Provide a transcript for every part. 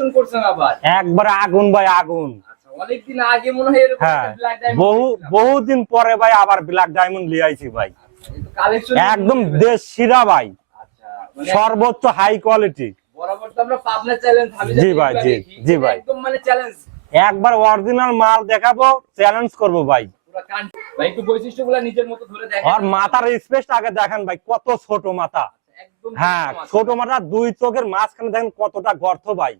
করছেন আবার একবারে আগুন ভাই আগুন। অনেকদিন আগে মনে হয় এরকম একটা ব্ল্যাক ডায়মন্ড বহুদিন পরে ভাই আবার ব্ল্যাক ডায়মন্ড নিয়ে আইছি ভাই। কালেকশন একদম দেশ সেরা ভাই, আচ্ছা মানে সর্বোচ্চ হাই কোয়ালিটি। বরাবর তো আমরা পাবনা চ্যালেঞ্জ ভাবি জি ভাই, জি ভাই, একদম মানে চ্যালেঞ্জ একবার অরিজিনাল মাল দেখাবো, চ্যালেঞ্জ করব ভাই। পুরো কান ভাই একটু বৈশিষ্ট্যগুলো নিজের মতো ধরে দেখেন। আর মাথার স্পেসটা আগে দেখেন ভাই, কত ছোট মাথা। একদম হ্যাঁ, ছোট মাথা, দুই চোখের মাঝখানে দেখেন কতটা গর্ত ভাই।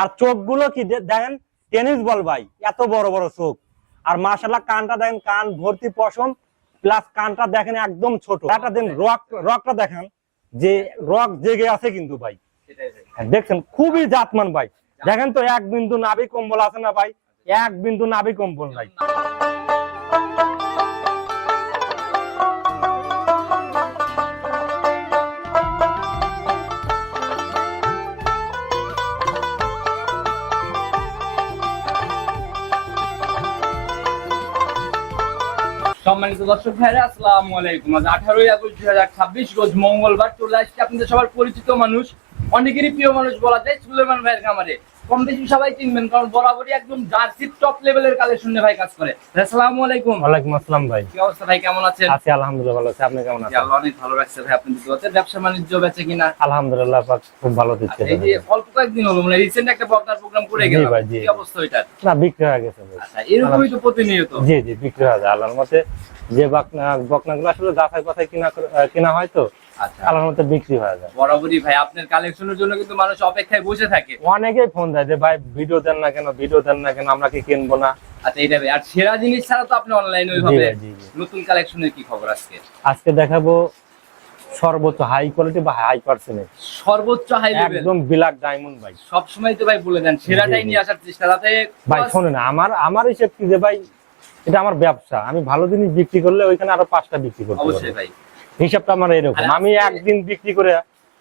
আর চোখগুলো কি দেখেন, টেনিস বল ভাই, এত বড় বড় চোখ। আর মাশাআল্লাহ কানটা দেখেন, কান ভর্তি পশম, প্লাস কানটা দেখেন একদম ছোট। একটা দিন রকটা দেখেন, যে রক জেগে আছে কিন্তু ভাই। দেখছেন খুবই জাতমান ভাই। দেখেন তো এক বিন্দু নাভি কম্বল আছে না ভাই, এক বিন্দু নাভি কম্বল নাই। সম্মানিত দর্শক ভাইরা, আসসালামু আলাইকুম। আজ 18 আগস্ট 2026 রোজ মঙ্গলবার চলে আসছে আপনাদের সবার পরিচিত মানুষ, অনেকেরই প্রিয় মানুষ বলা যায়, সুলেমান ভাইয়ের খামারে। কম বেশি সবাই চিনবেন, কারণ বরাবরই একদম জার্সি টপ লেভেলের কালেকশন নিয়ে ভাই কাজ করে। আসসালামু আলাইকুম। ওয়ালাইকুম আসসালাম ভাই। কি অবস্থা ভাই, কেমন আছেন? আছি আলহামদুলিল্লাহ, ভালো আছি। আপনি কেমন আছেন? আল্লাহ অনেক ভালো রাখছে ভাই। আপনি কি করতে ব্যবসা বাণিজ্য বেচে কিনা? আলহামদুলিল্লাহ পাক খুব ভালো দিচ্ছে। এই যে অল্প কয়েকদিন হলো মানে রিসেন্ট একটা বকনার প্রোগ্রাম করে গেলাম, কি অবস্থা ওইটার? না, বিক্রি হয়ে গেছে ভাই। আচ্ছা, এরকমই তো প্রতিনিয়ত। জি জি, বিক্রি হয়ে যায় আল্লাহর মতে। যে বকনাগুলো আসলে যাচাই বাছাই কিনা হয় তো, আচ্ছা আল্লাহর মতে বিক্রি হয়ে যায়। বরাবরই ভাই আপনার কালেকশনের জন্য কিন্তু মানুষ অপেক্ষায় বসে থাকে। অনেকেই ফোন দেয় যে ভাই ভিডিও দেন না কেন, ভিডিও দেন না কেন, আমরা কি কিনবো না। আচ্ছা এটা ভাই, আর সেরা জিনিস ছাড়া তো আপনি অনলাইনে ওইভাবে নতুন কালেকশনের কি খবর আজকে? আজকে দেখাবো সর্বোচ্চ হাই কোয়ালিটি বা হাই পার্সেন্টেজ, সর্বোচ্চ হাই লেভেল, একদম ব্ল্যাক ডায়মন্ড ভাই। সব সময় তো ভাই বলে দেন সেরাটাই নিয়ে আসার চেষ্টা, যাতে ভাই শোনেন, আমার হিসেব কি যে ভাই, এটা আমার ব্যবসা, আমি ভালো জিনিস বিক্রি করলে ওইখানে আরো 5টা বিক্রি করতে পারবো। অবশ্যই ভাই, হিসাবটা আমার এরকম। আমি একদিন বিক্রি করে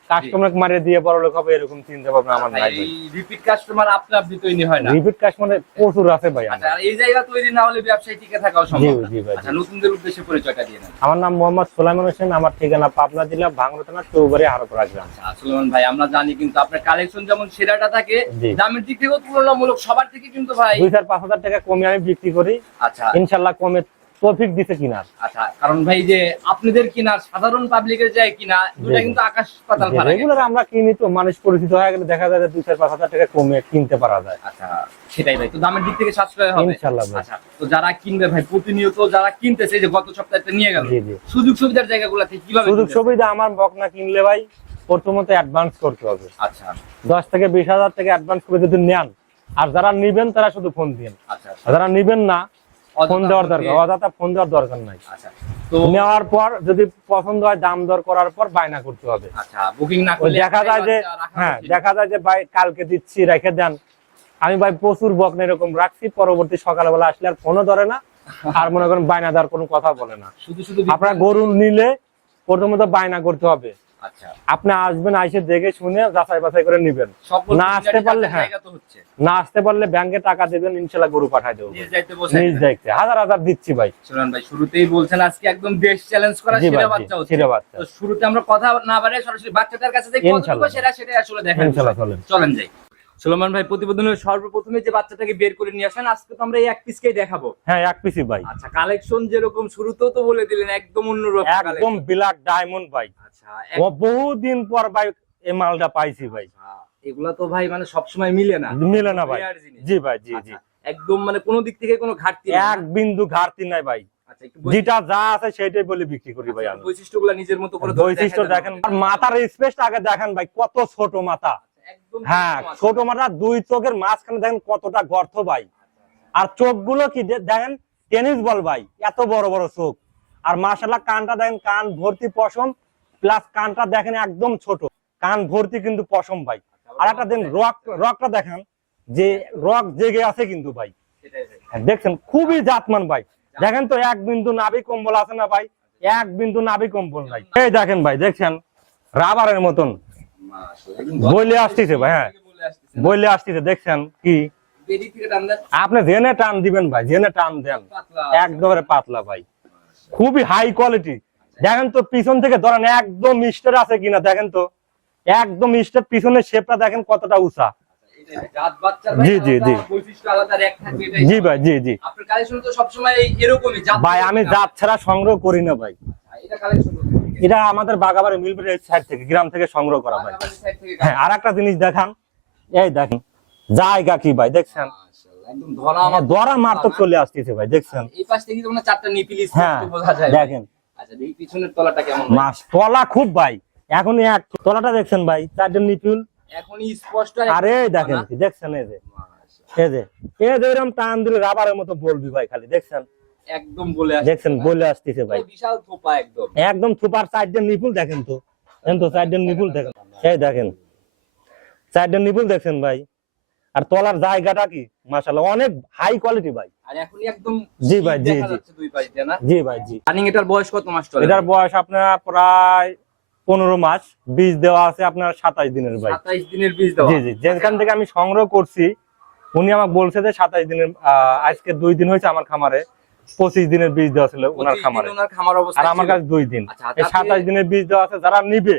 কাস্টমার মারিয়ে দিয়ে বড় লোক হবে এরকম চিন্তা ভাবনা আমার নাই। এই রিপিট কাস্টমার আপনি তৈরি হয় না। রিপিট কাস্টমার প্রচুর আছে ভাই। আচ্ছা, আর এই জায়গা তৈরি না হলে ব্যবসায় টিকে থাকাও সম্ভব না। জি ভাই। আচ্ছা, নতুনদের উদ্দেশ্যে পরিচয়টা দিয়ে দেন। আমার নাম মোহাম্মদ সুলাইমান হোসেন, আমার ঠিকানা পাবনা জেলা ভাঙ্গুড়া থানা চৌবাড়ি হারোপাড়া গ্রাম। আচ্ছা সুলেমান ভাই, আমরা জানি কিন্তু আপনার কালেকশন যেমন সেরাটা থাকে, জি। দামের দিক থেকেও তুলনামূলক সবার থেকে কিন্তু ভাই 2,000-5,000 টাকা কমে আমি বিক্রি করি। আচ্ছা ইনশাআল্লাহ কমে তৌফিক দিতে কিনার। আচ্ছা, কারণ ভাই যে আপনাদের কিনার সাধারণ পাবলিকের যায় কিনা দুটা কিন্তু আকাশ পাতাল ফারাক। রেগুলার আমরা কিনি তো, মানুষ পরিচিত হয়ে গেলে দেখা যায় যে 2,000-5,000 টাকা কমে কিনতে পারা যায়। আচ্ছা সেটাই ভাই, তো দামের দিক থেকে সাশ্রয় হবে ইনশাআল্লাহ ভাই। আচ্ছা, তো যারা কিনবে ভাই প্রতিনিয়ত যারা কিনতেছে, যে গত সপ্তাহে নিয়ে গেল, জি জি। সুযোগ সুবিধার জায়গাগুলোতে কিভাবে সুযোগ কিনবে? সুবিধা, আমার বকনা কিনলে ভাই প্রথমত অ্যাডভান্স করতে হবে। আচ্ছা 10 থেকে 20,000 টাকা অ্যাডভান্স করে যদি নেন, আর যারা নিবেন তারা শুধু ফোন দিন। আচ্ছা আর যারা নিবেন না, অযথা ফোন দেওয়ার দরকার, দিয়ে- অযথা ফোন দেওয়ার দরকার নাই। আচ্ছা তো নেওয়ার পর যদি পছন্দ হয়, দাম দর করার পর বায়না করতে হবে। আচ্ছা বুকিং না ওই করলে দেখা যায় যে, হ্যাঁ দেখা যায় যে ভাই কালকে দিচ্ছি রেখে দেন। আমি ভাই প্রচুর বকনা এরকম রাখছি, পরবর্তী সকালবেলা আসলে আর ফোনও ধরে না, আর মনে করেন বায়না দেওয়ার কোনো কথা বলে না। শুধু শুধু আপনার গরু নিলে প্রথমত বায়না করতে হবে। আচ্ছা আপনি আসবেন, আইসে দেখে শুনে যাচাই বাছাই করে নিবেন। সকল না আসতে পারলে, হ্যাঁ জায়গা তো হচ্ছে না আসতে পারলে ব্যাংকে টাকা দেবেন, ইনশাআল্লাহ গরু পাঠাই দেবো। নিজ দায়িত্বে বসে নিজ দায়িত্বে হাজার দিচ্ছি ভাই। সুলেমান ভাই, শুরুতেই বলছেন আজকে একদম দেশ চ্যালেঞ্জ করা জি ভাই, সেরা বাচ্চা হচ্ছে। সেরা বাচ্চা। তো শুরুতে আমরা কথা না বাড়াই সরাসরি বাচ্চাটার কাছে যাই, কতটুকু ইনশাআল্লাহ। সেটাই আসলে দেখেন। ইনশাআল্লাহ চলেন। চলেন যাই। সুলেমান ভাই, প্রতিবেদনের সর্বপ্রথমে যে বাচ্চাটাকে বের করে নিয়ে আসেন, আজকে তো আমরা এই এক পিসকেই দেখাবো। হ্যাঁ, এক পিসি ভাই। আচ্ছা, কালেকশন যেরকম শুরুতেও তো বলে দিলেন একদম অন্যরকম একদম ব্ল্যাক ডায়মন্ড ভাই। আচ্ছা ও বহুদিন পর ভাই এই মালটা পাইছি ভাই। এগুলা তো ভাই মানে সবসময় মিলে না, মিলে না ভাই। Rare জিনিস। জি ভাই, জি জি। আচ্ছা, একদম মানে কোনো দিক থেকে কোনো ঘাটতি নেই এক না? বিন্দু ঘাটতি নাই ভাই। আচ্ছা, একটু যেটা যা আছে সেটাই বলে বিক্রি করি ভাই আমি। বৈশিষ্ট্যগুলো নিজের মতো করে ধরে বৈশিষ্ট্য দেখাই দেখেন, দেন। আর মাথার স্পেসটা আগে দেখেন ভাই, কত ছোট মাথা। একদম হ্যাঁ, ছোট মাথা, দুই চোখের মাঝখানে দেখেন কতটা গর্ত ভাই। আর চোখগুলো কি দেখেন, টেনিস বল ভাই, এত বড় বড় চোখ। আর মাশাআল্লাহ কানটা দেখেন, কান ভর্তি পশম, প্লাস কানটা দেখেন একদম ছোট, কান ভর্তি কিন্তু পশম ভাই। আর একটা দিন রকটা দেখেন, যে রক জেগে আছে কিন্তু ভাই। সেটাই ভাই। হ্যাঁ, দেখছেন খুবই জাতমান ভাই। দেখেন তো এক বিন্দু নাভি কম্বল আছে না ভাই, এক বিন্দু নাভি কম্বল নাই। এই দেখেন ভাই, দেখছেন রাবারের মতন মাশাআল্লাহ, একদম বইলে আসতেছে ভাই। হ্যাঁ, বলে আসতেছে। বইলে আসতেছে, দেখছেন কি এদিক থেকে টান দেন। আপনি জেনে টান দিবেন ভাই, জেনে টান দেন, পাতলা। একদমই পাতলা ভাই, খুবই হাই কোয়ালিটি। দেখেন তো পিছন থেকে ধরেন একদম স্টেট আছে কিনা, দেখেন তো একদম স্টেট, পিছনের শেপটা দেখেন কতটা উঁচা। জাত বাচ্চার ভাই জি, জি, জি। বৈশিষ্ট্য আলাদা র‍্যাক থাকবে এটাই। জি ভাই, জি জি আপনার কালেকশন তো সবসময় এরকমই জাত ভাই, আমি জাত ছাড়া সংগ্রহ করি না ভাই। এটা কালেকশন এটা আমাদের বাগাবাড়ি মিলবাড়ির সাইড থেকে, গ্রাম থেকে সংগ্রহ করা ভাই। সাইড থেকে হ্যাঁ, আর একটা জিনিস দেখান, এই দেখেন জায়গা কি ভাই, দেখছেন মাশাআল্লাহ একদম ধরা দরা মারতো চলে আসতেছে ভাই, দেখছেন। এই পাশ থেকে তোমরা চারটা নিপিল হ্যাঁ স্পষ্ট বোঝা যায়। দেখেন আচ্ছা দেখি পিছনের তলাটা কেমন ভাই? মাছ তলা খুব ভাই, এখন এক তলাটা দেখছেন ভাই, চারজন নিপুল। এখনই স্পষ্ট আরে দেখেন কি, দেখছেন এই যে, এই যে এরকম টান দিলে রাবারের মতো বলবি ভাই, খালি দেখছেন একদম বলে আসছে দেখছেন বলে আসতেছে ভাই, বিশাল থোপা একদম। একদম সুপার। চারজন নিপুল দেখেন তো, চারজন নিপুল দেখেন, এই দেখেন চারজন নিপুল দেখছেন ভাই। আর তলার জায়গাটা কি মাশাআল্লাহ অনেক হাই কোয়ালিটি ভাই। আর এখনই একদম জি ভাই, জি দেখা জি যাচ্ছে দুই পাশ দিয়ে না? জি ভাই, জি। রানিং এটার বয়স কত মাস চলে? এটার বয়স আপনার প্রায় 15 মাস, বীজ দেওয়া আছে আপনার 27 দিনের ভাই। 27 দিনের বীজ দেওয়া। জি জি, যেখান থেকে আমি সংগ্রহ করছি উনি আমাকে বলছে যে 27 দিনের, আজকে 2 দিন হয়েছে আমার খামারে, 25 দিনের বীজ দেওয়া ছিল ওনার 25 খামারে, দিন ওনার খামার অবস্থা আর আমার কাছে 2 দিন। আচ্ছা, এই 27 দিনের বীজ দেওয়া আছে, যারা নিবে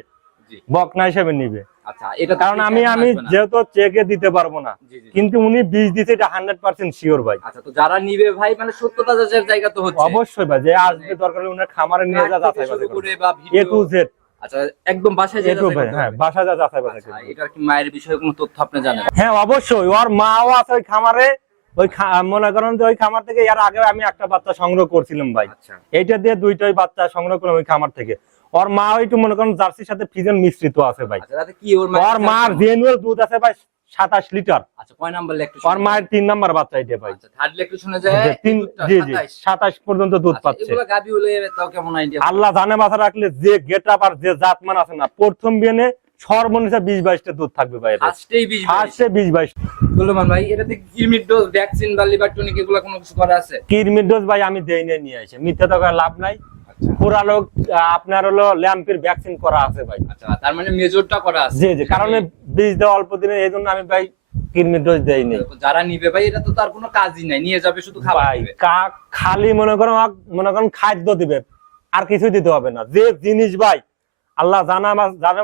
জি। বকনা হিসেবে নিবে। আচ্ছা এটা তো কারণ আমি এখন আসবে না। যেহেতু চেকে দিতে পারবো না, জি, জি। কিন্তু উনি বীজ দিতে এটা 100% শিওর ভাই। আচ্ছা তো যারা নিবে ভাই মানে সত্যতা যাচাইয়ের জায়গা তো হচ্ছে। অবশ্যই ভাই, যে আসবে দরকার হলে উনার খামারে নিয়ে যা যাচাই শুরু বাছাই করে করবে, বা A ভিডিও to Z, আচ্ছা একদম বাসায় A যেয়ে to যাচাই Z, করতে হ্যাঁ হবে। বাসা যা যাচাই বাছাই আচ্ছা, করবে। এটার কি মায়ের বিষয়ে কোনো তথ্য আপনি জানেন? হ্যাঁ অবশ্যই, ওর মাও আছে ওই খামারে, ওই মনে করেন যে ওই খামার থেকে এর আগে আমি একটা বাচ্চা সংগ্রহ করছিলাম ভাই, আচ্ছা এইটা দিয়ে 2টাই বাচ্চা সংগ্রহ করলাম ওই খামার থেকে। ওর মা একটু মনে করেন জার্সির সাথে ফিজেন মিশ্রিত আছে ভাই। আচ্ছা তাতে কি ওর ওর মার জেনুয়াল দুধ আছে ভাই 27 লিটার। আচ্ছা কয় নাম্বার লেখতে? ওর মায়ের 3 নাম্বার বাচ্চা এটা ভাই। আচ্ছা থার্ড লেখতে শুনে যায় জি জি 27 পর্যন্ত দুধ আচ্ছা, পাচ্ছে। এগুলো গাবি হলে তাও কেমন আইডিয়া? আল্লাহ জানে মাথা রাখলে যে গেটআপ আর যে জাতমান আছে না, প্রথম বিয়ানে সর্বনিম্ন 20-22টা দুধ থাকবে ভাই। ফার্স্টেই 20 ফার্স্টে 20-22 সুলেমান ভাই এটাতে কিরমির ডোজ, ভ্যাকসিন বা লিভার টনিক এগুলো কোনো কিছু করা আছে? কিরমির ডোজ ভাই আমি দেই নাই, নিয়ে আসে মিথ্যা তো করে লাভ নাই। আচ্ছা পুরা লোক আপনার হলো ল্যাম্পের ভ্যাকসিন করা আছে ভাই। আচ্ছা তার মানে মেজরটা করা আছে। জি জি, কারণ বীজ দেওয়া অল্প দিনে, এই জন্য আমি ভাই কিরমির ডোজ দেই নাই যারা নিবে ভাই এটা তো তার কোনো কাজই নাই, নিয়ে যাবে শুধু খাবার ভাই। দিবে। খালি মনে করেন খাদ্য দিবে, আর কিছুই দিতে হবে না। যে জিনিস ভাই আল্লাহ জানা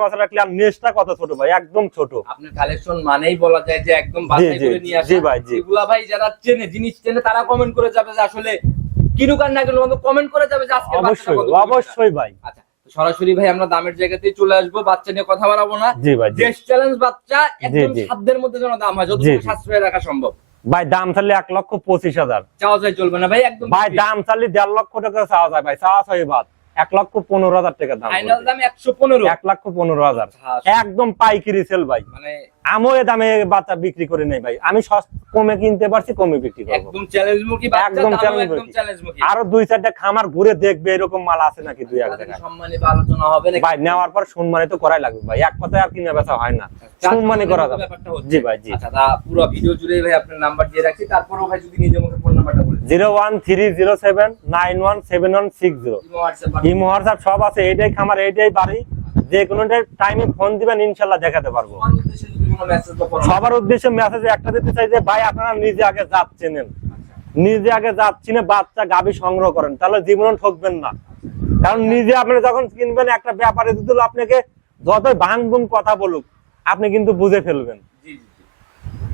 মাথা রাখলে, আর নেশটা কত ছোট ভাই, একদম ছোট। আপনার কালেকশন মানেই বলা যায় যে একদম বাছাই করে নিয়ে আসা। জি ভাই, জি। এগুলা ভাই যারা চেনে, জিনিস চেনে, তারা কমেন্ট করে যাবে যে আসলে কিনুক আর না কিনুক, অন্তত কমেন্ট করে যাবে যে আজকে অবশ্যই অবশ্যই ভাই। আচ্ছা তো সরাসরি ভাই আমরা দামের জায়গাতেই চলে আসবো, বাচ্চা নিয়ে কথা বাড়াবো না। জি ভাই, জি। দেশ চ্যালেঞ্জ বাচ্চা, একদম জি। সাধ্যের মধ্যে যেন দাম হয়, জি, যতটুকু জি। সাশ্রয় রাখা সম্ভব। ভাই দাম চাইলে 1,25,000, চাওয়া যায় চলবে না ভাই একদম? ভাই দাম চাইলে 1.5 লক্ষ টাকা চাওয়া যায় ভাই, চাওয়া চাই বাদ 1,15,000 টাকা দাম, ফাইনাল দাম 115। 1,15,000 আচ্ছা, একদম পাইকারি সেল ভাই। মানে আমিও এ দামে বাচ্চা বিক্রি করে নেই ভাই, আমি কমে কিনতে পারছি, কমে বিক্রি করবো। একদম চ্যালেঞ্জ মুখী বাচ্চা, একদম দামও challenge একদম মুখী। চ্যালেঞ্জ মুখী। আরো 2-4টা খামার ঘুরে দেখবে এরকম মাল আছে নাকি 2-1 তাদের জায়গায়। সম্মানী বা আলোচনা হবে নাকি? ভাই নেওয়ার পর সম্মানিত করাই লাগবে ভাই, এক কথায় আর কিনা বেচা হয় না, সম্মানী করা যাবে। ব্যাপারটা হচ্ছে। জি ভাই, জি। আচ্ছা তা পুরো ভিডিও জুড়ে ভাই আপনার নাম্বার দিয়ে রাখছি, তারপরেও ভাই যদি নিজে মুখে ফোন নাম্বারটা বলেন। 01307917160। ইমো, হোয়াটসঅ্যাপ বা ইমো হোয়াটসঅ্যাপ সব আছে, এইটাই খামার এইটাই বাড়ি, যে কোনো টাইমে ফোন দিবেন ইনশাল্লাহ দেখাতে পারবো। আমার উদ্দেশ্যে যদি কোনো মেসেজ বা পরামর্শ। সবার উদ্দেশ্যে মেসেজ একটা দিতে চাই যে ভাই আপনারা নিজে আগে জাত চেনেন, নিজে আগে জাত চিনে বাচ্চা গাভী সংগ্রহ করেন, তাহলে জীবনে ঠকবেন না। কারণ নিজে আপনি যখন কিনবেন, একটা ব্যাপারে দিতে আপনাকে যতই ভাঙবুম কথা বলুক, আপনি কিন্তু বুঝে ফেলবেন। জি জি জি।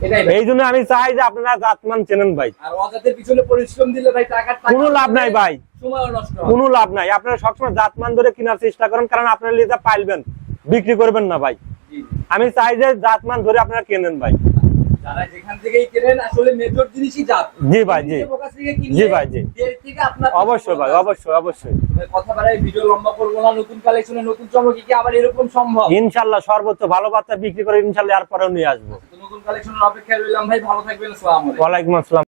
এটাই ভাই। এই জন্য আমি চাই যে আপনারা জাতমান চেনেন ভাই। আর অজাতের পিছনে পরিশ্রম দিলে ভাই টাকা কোনো লাভ নাই ভাই, সময়ও নষ্ট হবে। কোনো লাভ নাই। আপনারা সবসময় জাতমান ধরে কেনার চেষ্টা করেন, কারণ আপনারা লিজা পাইলবেন, বিক্রি করবেন না ভাই। জি জি। আমি চাই যে জাতমান ধরে আপনারা কেনেন ভাই। যারা যেখান থেকেই কেনেন আসলে মেজর জিনিসই জাত। জি ভাই, জি। নিজের কাছ থেকে কিনলে জি ভাই, জি। এর থেকে আপনার অবশ্যই ভাই, অবশ্যই অবশ্যই। কথা বাড়াই ভিডিও লম্বা করবো না, নতুন কালেকশনে নতুন চমক কি আবার এরকম সম্ভব? ইনশাল্লাহ সর্বোচ্চ ভালো বাচ্চা বিক্রি করে ইনশাল্লাহ আর পরেও নিয়ে আসবো। নতুন কালেকশনের অপেক্ষায় রইলাম ভাই, ভালো থাকবেন, আসসালামু আলাইকুম। ওয়ালাইকুম আসসালাম।